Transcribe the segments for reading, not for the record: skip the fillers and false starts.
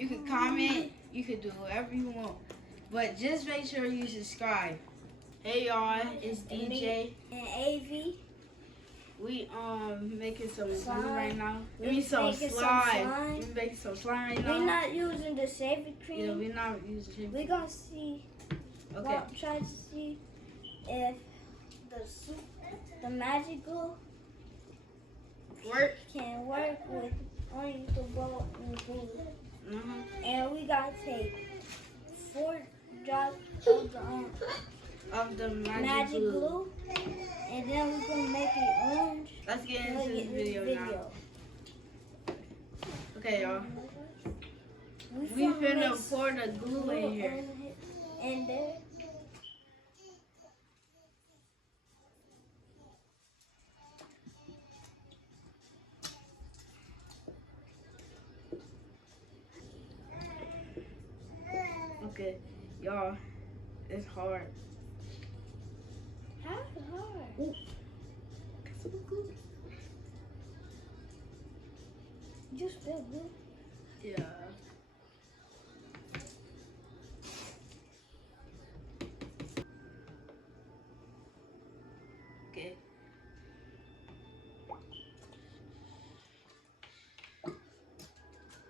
You can comment. You can do whatever you want. But just make sure you subscribe. Hey y'all, it's DJ and AV. We making some Slime. glue right now. We We some making some slime. slime. We making some slime right now. We're not using the shaving cream. Yeah, we're not using shaving We're gonna see. Okay. Well, try to see if the magic glue Work. can work with only the ball and glue. And we gotta take 4 drops of the magic glue, and then we're gonna make it orange. Let's get into this video now. Okay, y'all. We finna pour the glue in here. And there. Okay, y'all, it's hard. How hard? Ooh. Got some glue. You spilled glue? Yeah. Okay.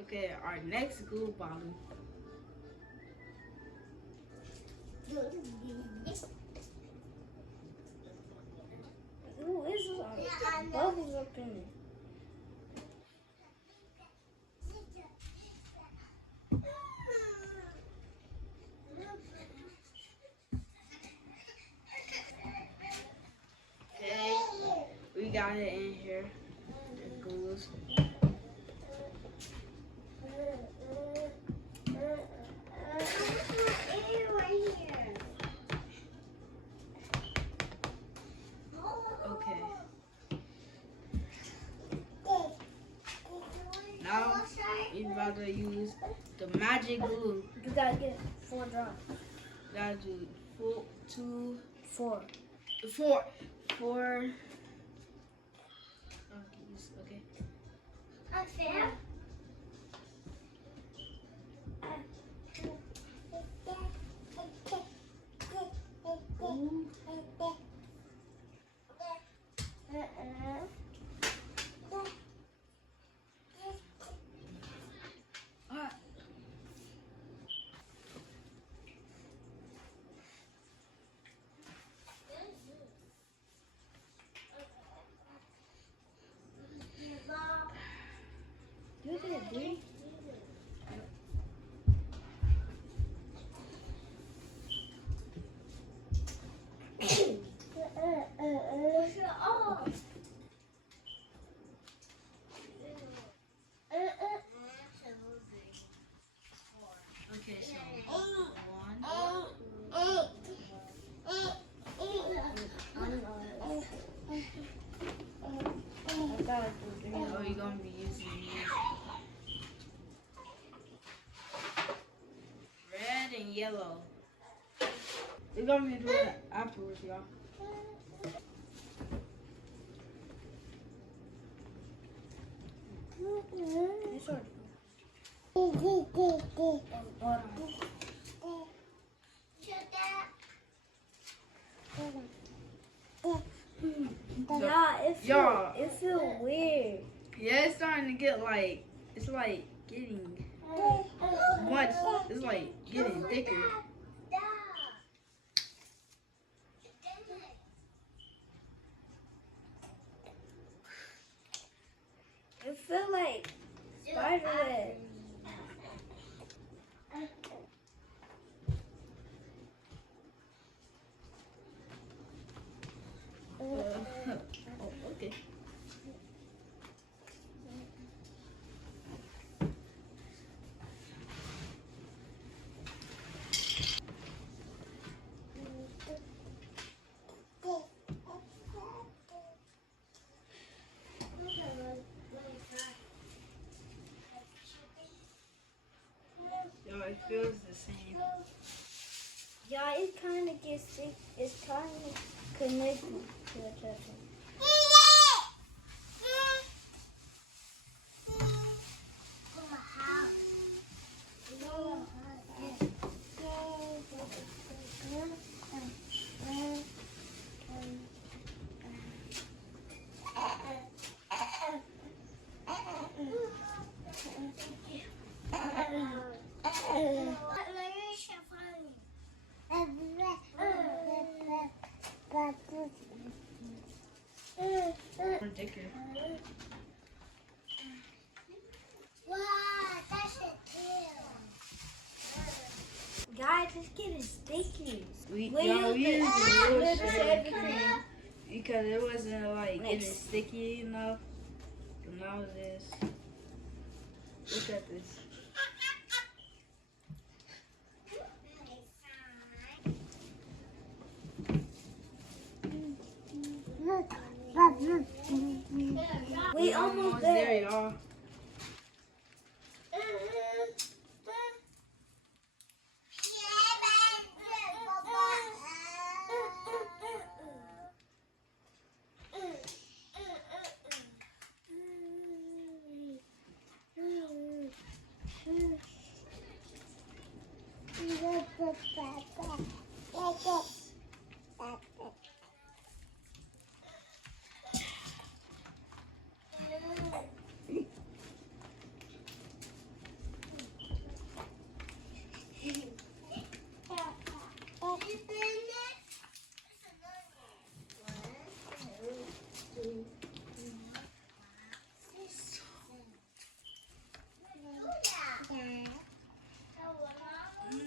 Okay, our next glue bottle. Ooh, it's bubbles up in it. Okay, we got it in here. It goes. Okay. Now we about to use the magic glue. You gotta get 4 drops. Gotta do 4. 4. Okay. Unfair. You did, dude. Okay, so 1. Oh, you're gonna be using these. Red and yellow. We're gonna be doing it afterwards, y'all. It's already. Yeah, it feel weird. Yeah, it's starting to get like, it's like getting much, it's like getting thicker. It feel like spider web. Oh, okay. Yo, it feels the same. Yeah, it kind of gets sick. It's kind of connected to each other. Ridiculous. Guys, it's getting sticky. We We'll used use the the little shaving cream cream. because it wasn't like getting Nice. sticky enough. And now it is. Look at this. We almost there. y'all.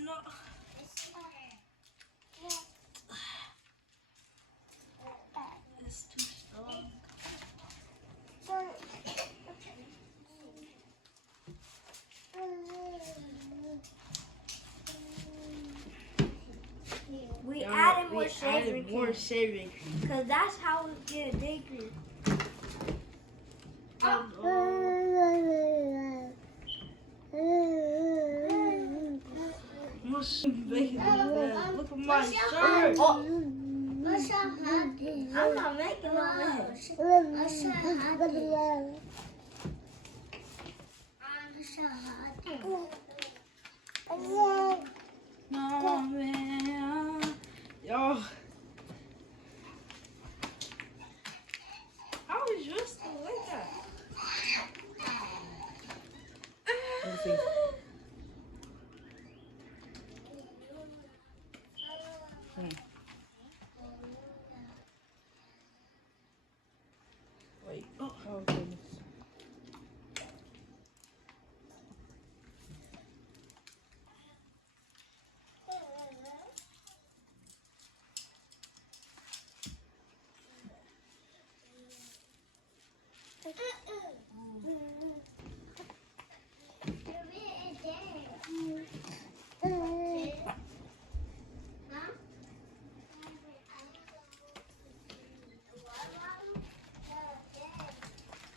No. It's too strong. We Y'all, added more we shaving added cream. more shaving cream. Because that's how we get a bigger. Look at my shirt. Oh. I'm not making no mess. No, man. Y'all. How is yours still like that? Let's see. Wait. Oh, goodness.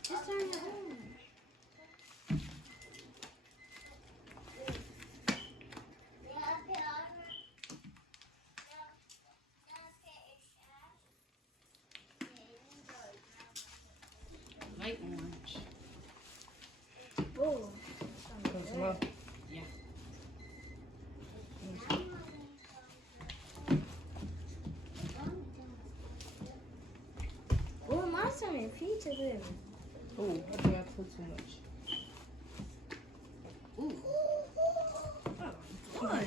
Just turn it on. Light orange. Oh. Yeah. Oh, mine's turning pizza there. Oh, I think I put too much. Ooh. What?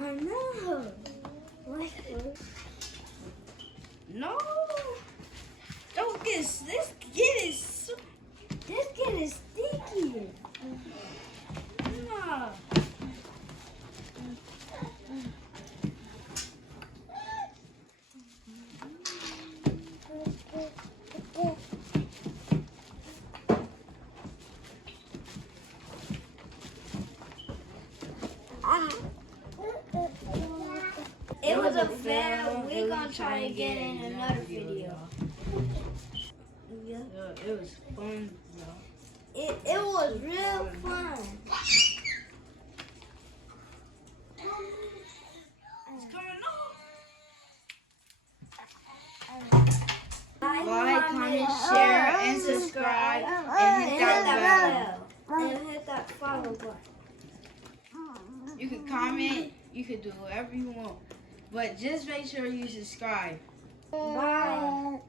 I know. What? No. Don't get this. Get it. This getting sticky. Nah. It was a fail. We're gonna try again in another video. Yeah. Yeah, it was fun, y'all. It was real fun. It's coming off. Like, comment, share, and subscribe, and hit that bell. And hit that follow button. You can comment, you can do whatever you want, but just make sure you subscribe. Bye.